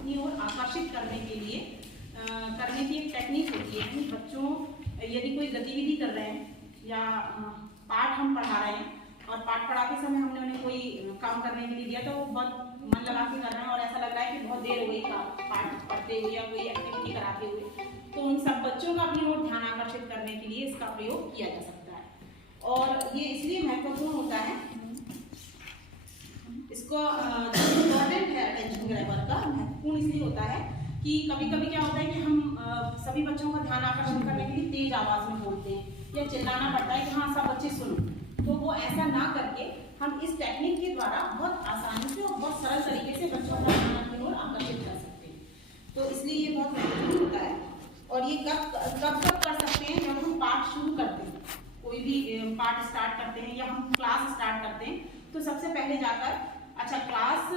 अपनी ओर आकर्षित करने के लिए करने की एक टेक्निक होती है कि बच्चों यदि कोई गतिविधि कर रहे हैं या पाठ हम पढ़ा रहे हैं और पाठ पढ़ाते समय हमने उन्हें कोई काम करने के लिए दिया तो वो बहुत मन लगा के कर रहे हैं और ऐसा लग रहा है कि बहुत देर हो गई पाठ पढ़ते हुए या कोई एक्टिविटी कराते हुए, तो उन सब बच्चों का अपनी ओर ध्यान आकर्षित करने के लिए इसका प्रयोग किया जा सकता है। और ये इसलिए महत्वपूर्ण होता है, इसको इम्पोर्टेंट है अटेंशन ग्रैबर का, महत्वपूर्ण इसलिए होता है कि कभी कभी क्या होता है कि हम सभी बच्चों का ध्यान आकर्षित करने के लिए तेज आवाज में बोलते हैं या चिल्लाना पड़ता है कि हाँ सब बच्चे सुनो, तो वो ऐसा ना करके हम इस टेक्निक के द्वारा बहुत आसानी से और बहुत सरल तरीके से बच्चों का ध्यान अपनी ओर आकर्षित कर सकते हैं। तो इसलिए ये बहुत महत्वपूर्ण होता है। और ये कब कर सकते हैं, जब हम पाठ शुरू करते हैं, कोई भी पाठ स्टार्ट करते हैं या हम क्लास स्टार्ट करते हैं, तो सबसे पहले जाकर क्लास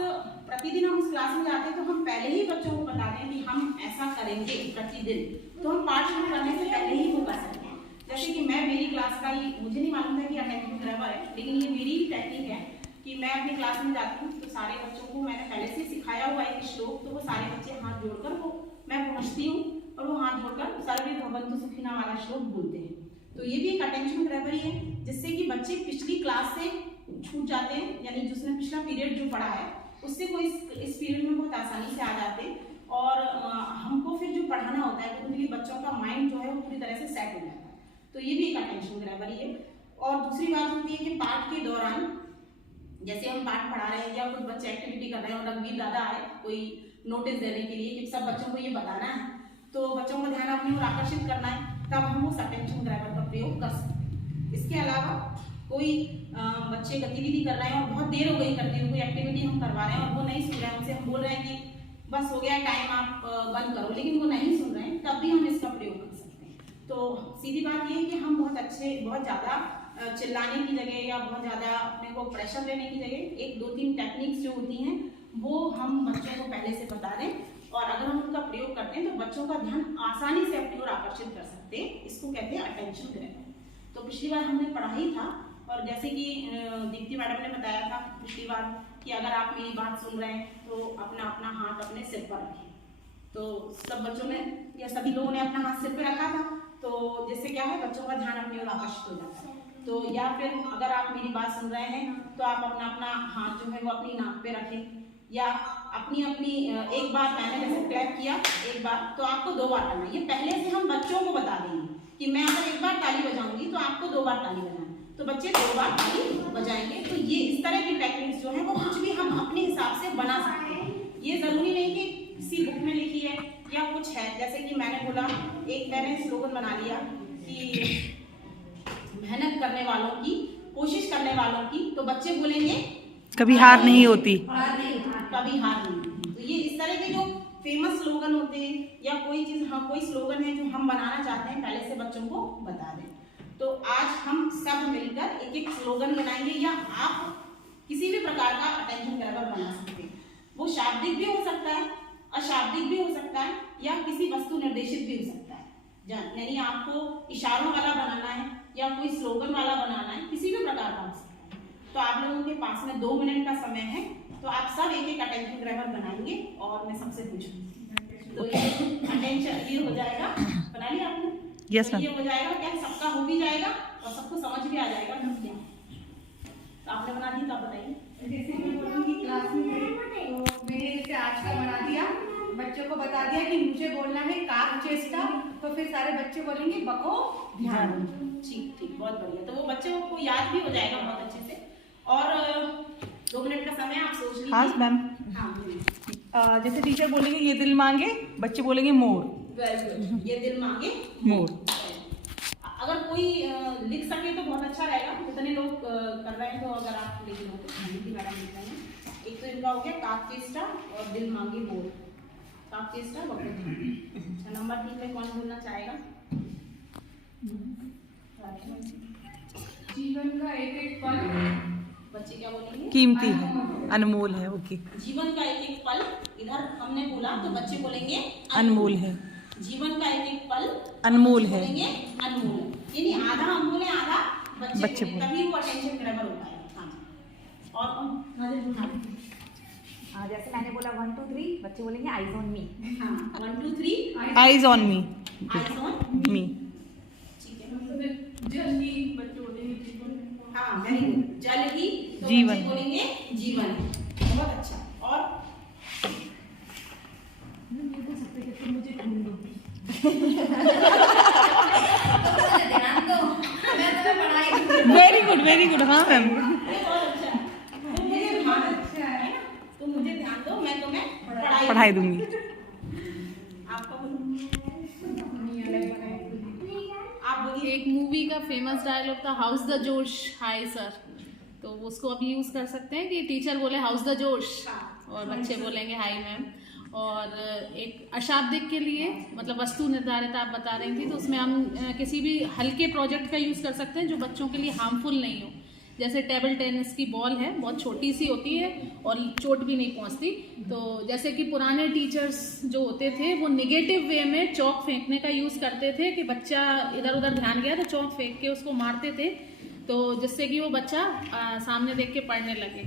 प्रतिदिन हम उस क्लास में जाते हैं तो हम पहले ही बच्चों को बता दें कि हम ऐसा करेंगे प्रतिदिन, तो हम पाठ शुरू करने से पहले ही वो कर सकते हैं। जैसे कि मैं मेरी क्लास का ही, मुझे नहीं मालूम था कि अटेंशन ग्रैबर है, लेकिन ये मेरी ही टेक्निक है कि मैं अपनी क्लास में जाती हूँ तो सारे बच्चों को मैंने पहले से सिखाया हुआ एक श्लोक, तो वो सारे बच्चे हाथ जोड़कर वो मैं पहुँचती हूँ और वो हाथ जोड़कर सर्वे भवन्तु सुखिनः वाला श्लोक बोलते हैं। तो ये भी एक अटेंशन ग्रैबर ही है, जिससे कि बच्चे पिछली क्लास से छूट जाते हैं, यानी जिसने पिछला पीरियड जो पढ़ा है उससे कोई इस पीरियड में बहुत आसानी से आ जाते हैं और हमको फिर जो पढ़ाना होता है तो उनके लिए बच्चों का माइंड जो है वो पूरी तरह से सेट हो जाता है। तो ये भी एक अटेंशन ग्रैबर ही है। और दूसरी बात होती है कि पाठ के दौरान जैसे हम पाठ पढ़ा रहे हैं या कुछ बच्चे एक्टिविटी कर रहे हैं और रघुवीर दादा आए कोई नोटिस देने के लिए कि सब बच्चों को ये बताना है, तो बच्चों का ध्यान अपनी ओर आकर्षित करना है, तब हम उस अटेंशन ग्रैबर का प्रयोग कर सकते हैं। इसके अलावा कोई बच्चे गतिविधि कर रहे हैं और बहुत देर हो गई करते हुए, कोई एक्टिविटी हम करवा रहे हैं और वो नहीं सुन रहे हैं, उनसे हम बोल रहे हैं कि बस हो गया टाइम आप बंद करो, लेकिन वो नहीं सुन रहे हैं, तब भी हम इसका प्रयोग कर सकते हैं। तो सीधी बात ये है कि हम बहुत ज़्यादा चिल्लाने की जगह या बहुत ज़्यादा अपने को प्रेशर देने की जगह 1-2-3 टेक्निक्स जो होती हैं वो हम बच्चों को पहले से बता दें और अगर हम उनका प्रयोग करते हैं तो बच्चों का ध्यान आसानी से अपनी ओर आकर्षित कर सकते हैं। इसको कहते हैं अटेंशन ग्रैबर। तो पिछली बार हमने पढ़ा ही था और जैसे कि दीप्ति मैडम ने बताया था पिछली बार कि अगर आप मेरी बात सुन रहे हैं तो अपना अपना हाथ अपने सिर पर रखें। तो सब बच्चों ने या सभी लोगों ने अपना हाथ सिर पर रखा था, तो जिससे क्या है बच्चों का ध्यान अपनी ओर आकर्षित हो जाता है। तो या फिर अगर आप मेरी बात सुन रहे हैं तो आप अपना अपना हाथ जो है वो अपनी नाक पे रखें या अपनी एक बार मैंने जैसे क्लैप किया एक बार तो आपको 2 बार करना है। ये पहले से हम बच्चों को बता देंगे कि मैं अगर एक बार ताली बजाऊंगी तो आपको 2 बार ताली बजाना है, तो बच्चे 2 बार ताली बजाएंगे। तो ये इस तरह की टेक्निक्स जो है वो कुछ भी हम अपने हिसाब से बना सकते हैं। ये जरूरी नहीं कि किसी बुक में लिखी है या कुछ है। जैसे कि मैंने बोला, एक मैंने स्लोगन बना लिया कि मेहनत करने वालों की, कोशिश करने वालों की, तो बच्चे बोलेंगे कभी हार नहीं होती, कभी हार नहीं होती। तो ये इस तरह के जो फेमस स्लोगन होते हैं या कोई चीज, हाँ कोई स्लोगन है जो हम बनाना चाहते हैं पहले से बच्चों को बता दें। तो आज हम सब मिलकर एक एक स्लोगन बनाएंगे या आप किसी भी प्रकार का अटेंशन ग्रैबर बना सकते हैं। वो शाब्दिक भी हो सकता है, अशाब्दिक भी हो सकता है या किसी वस्तु निर्देशित भी हो सकता है। यानी आपको इशारों वाला बनाना है या कोई स्लोगन वाला बनाना है, किसी भी प्रकार का हो सकता है। तो आप लोगों के पास में 2 मिनट का समय है, तो आप सब एक एक अटेंशन ग्रैबर बनाएंगे और मैं सबसे पूछूंगी। तो ये अटेंशन ये हो जाएगा, बना लिया आपने? Yes ma'am. ये हो जाएगा क्या, सबका हो भी जाएगा और सबको समझ भी आ जाएगा क्या। तो आपने बना दी तो आप बताइए। जैसे मैं बोलूँगी क्लास में तो मैंने जैसे आज का बना दिया, बच्चों को बता दिया कि मुझे बोलना है काक चेष्टा, तो फिर सारे बच्चे बोलेंगे बको ध्यान। ठीक ठीक, बहुत बढ़िया। तो वो बच्चों को याद भी हो जाएगा बहुत अच्छे से। और 2 मिनट का समय आप सोच लीजिए। हाँ मैम। हाँ, जैसे टीचर बोलेंगे ये दिल मांगे, बच्चे बोलेंगे मोर। Very good. ये दिल मांगे मोर। अगर कोई लिख सके तो बहुत अच्छा रहेगा। जितने लोग कर रहे हैं तो अगर आप लिख लो तो मैडम लिख रहे हैं। एक तो इनका हो गया काक चेष्टा और दिल मांगे मोर। काक चेष्टा बको ध्यान। अच्छा, नंबर 3 में कौन बोलना चाहेगा? जीवन का एक एक पल, बच्चे क्या बोलेंगे? कीमती है, अनमोल है। ओके। जीवन का एक एक पल, इधर हमने बोला तो बच्चे बोलेंगे अनमोल है। जीवन का एक एक पल अनमोल है। बोलेंगे अनमोल है। यानी आधा हम बोले आधा बच्चे बोले, बोले। तभी वो अटेंशन ग्रैबर हो पाएगा। हाँ, और जैसे मैंने बोला 1 2 3, बच्चे बोलेंगे आईज ऑन मी। हाँ 1 2 3 eyes on me. Eyes on me. ठीक है। जल ही बच्चे बोलेंगे जीवन। हाँ वेरी गुड। जल ही तो जीवन। बच्चे बोलेंगे जीवन। बहुत अच्छा। और मुझे ढूंढ दो। ध्यान दो, मैं तुम्हें पढ़ाई वेरी गुड हाँ मैम। ये बहुत अच्छा है। तुम मुझे ध्यान अच्छा है ना, तुम मुझे ध्यान दो, मैं तुम्हें पढ़ाई दूंगी। आपका आप बोलिए। एक मूवी का फेमस डायलॉग था हाउस द जोश हाय सर, तो उसको अभी यूज़ कर सकते हैं कि टीचर बोले हाउस द जोश और बच्चे बोलेंगे हाय मैम। और एक अशाब्दिक के लिए मतलब वस्तु निर्धारित आप बता रही थी, तो उसमें हम किसी भी हल्के प्रोजेक्ट का यूज़ कर सकते हैं जो बच्चों के लिए हार्मफुल नहीं हो। जैसे टेबल टेनिस की बॉल है, बहुत छोटी सी होती है और चोट भी नहीं पहुंचती। तो जैसे कि पुराने टीचर्स जो होते थे वो निगेटिव वे में चौक फेंकने का यूज़ करते थे कि बच्चा इधर उधर ध्यान गया तो चौक फेंक के उसको मारते थे, तो जिससे कि वो बच्चा सामने देख के पढ़ने लगे।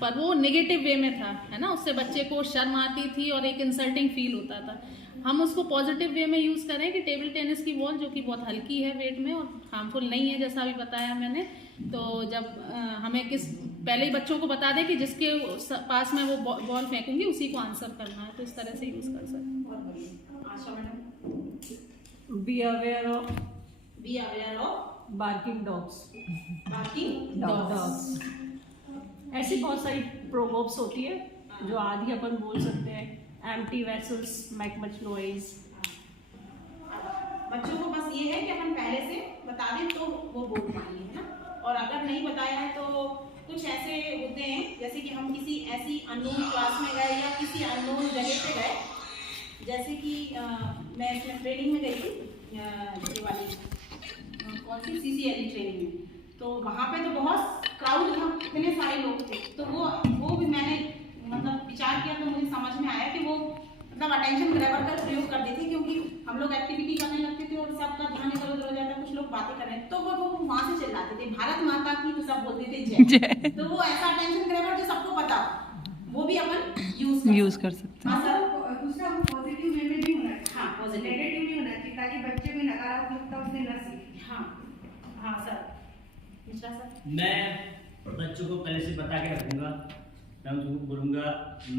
पर वो नेगेटिव वे में था, है ना, उससे बच्चे को शर्म आती थी और एक इंसल्टिंग फील होता था। हम उसको पॉजिटिव वे में यूज़ करें कि टेबल टेनिस की बॉल जो कि बहुत हल्की है वेट में और हार्मफुल नहीं है जैसा अभी बताया मैंने, तो जब हमें पहले ही बच्चों को बता दें कि जिसके पास में वो बॉल फेंकूंगी उसी को आंसर करना है, तो इस तरह से यूज़ कर सकते हैं। बहुत बढ़िया। Asha madam. Be aware of be aware of barking dogs. Barking Dogs. ऐसी बहुत सारी प्रोवर्ब्स होती है जो आदि अपन बोल सकते हैं। Empty vessels make much noise. बच्चों को बस ये है कि अपन पहले से बता दें तो वो बोल पाएंगे, है ना। और अगर नहीं बताया है तो कुछ ऐसे होते हैं जैसे कि हम किसी ऐसी अननोन क्लास में गए या किसी अननोन जगह पे गए, जैसे कि मैं इसमें ट्रेनिंग में गई थी, ये वाली कौन सी CCLE ट्रेनिंग में, तो वहाँ पे तो बहुत क्राउड था, इतने सारे लोग थे, तो वो भी मैंने मतलब विचार किया तो मुझे समझ में आया कि वो मतलब अटेंशन ग्रैबर का प्रयोग कर देते, क्योंकि हम लोग एक्टिविटी करने लगते थे और सबका ध्यान इधर उधर हो जाता, कुछ लोग बातें कर रहे हैं, तो वो वहाँ से चिल्लाते थे भारत माता की, तो सब बोलते थे जय। तो वो ऐसा अटेंशन ग्रैबर जो सबको पता हो, वो भी अपन यूज कर सकते हैं। हाँ सर। दूसरा वो पॉजिटिव वे में भी होना चाहिए। हाँ पॉजिटिव। नेगेटिव नहीं होना चाहिए ताकि बच्चे में नकारात्मकता उससे न सीखे। हाँ हाँ सर। मिश्रा सर। मैं बच्चों को पहले से बता के रखूंगा, मैं उनको बोलूंगा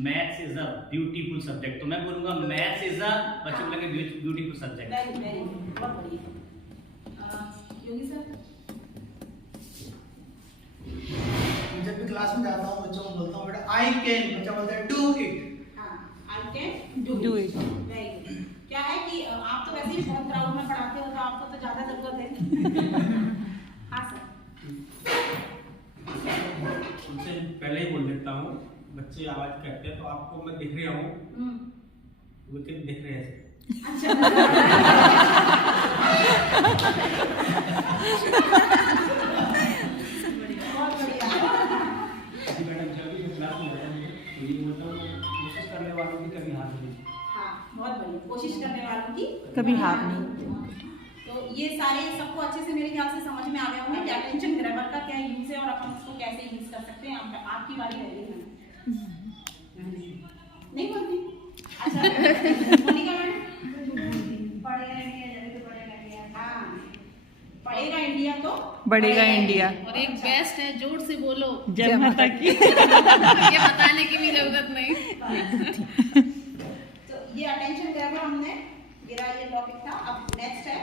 maths is a beautiful subject, तो मैं बोलूंगा मैथ्स इज अ, बच्चे बोलेंगे ब्यूटीफुल सब्जेक्ट। वेरी वेरी बहुत बढ़िया। योगी सर। जब भी क्लास में जाता हूँ बच्चों को बोलता हूँ बेटा आई कैन, बच्चा बोलता है डू इट। हाँ I can do Do it. Very good. क्या है कि आप तो वैसे ही बहुत क्राउड में पढ़ाते हो तो आपको तो ज़्यादा जरूरत है। हाँ सर। उनसे पहले ही बोल देता हूँ, बच्चे आवाज करते हैं तो आपको मैं दिख रहा हूँ, वो दिख रहे हैं। अच्छा। बहुत बढ़िया। मैडम जब भी क्लास में आया हूँ तो ये बोलता हूँ कोशिश करने वालों की कभी हार नहीं। हाँ बहुत बढ़िया, कोशिश करने वालों की कभी हार नहीं। तो ये सारे सबको अच्छे से मेरे ख्याल से समझ में आ गए होंगे कि अटेंशन ग्रैबर का क्या यूज है और अपन उसको कैसे यूज कर सकते हैं। आपकी बारी है नहीं बोलती? अच्छा मोनिका मैडम। पढ़ेगा इंडिया जाने तो पढ़ेगा इंडिया। हाँ पढ़ेगा इंडिया तो बढ़ेगा इंडिया। और एक बेस्ट है, जोर से बोलो जय माता की। ये बताने की भी जरूरत नहीं। तो ये अटेंशन ग्रैबर हमने मेरा ये टॉपिक था। अब नेक्स्ट है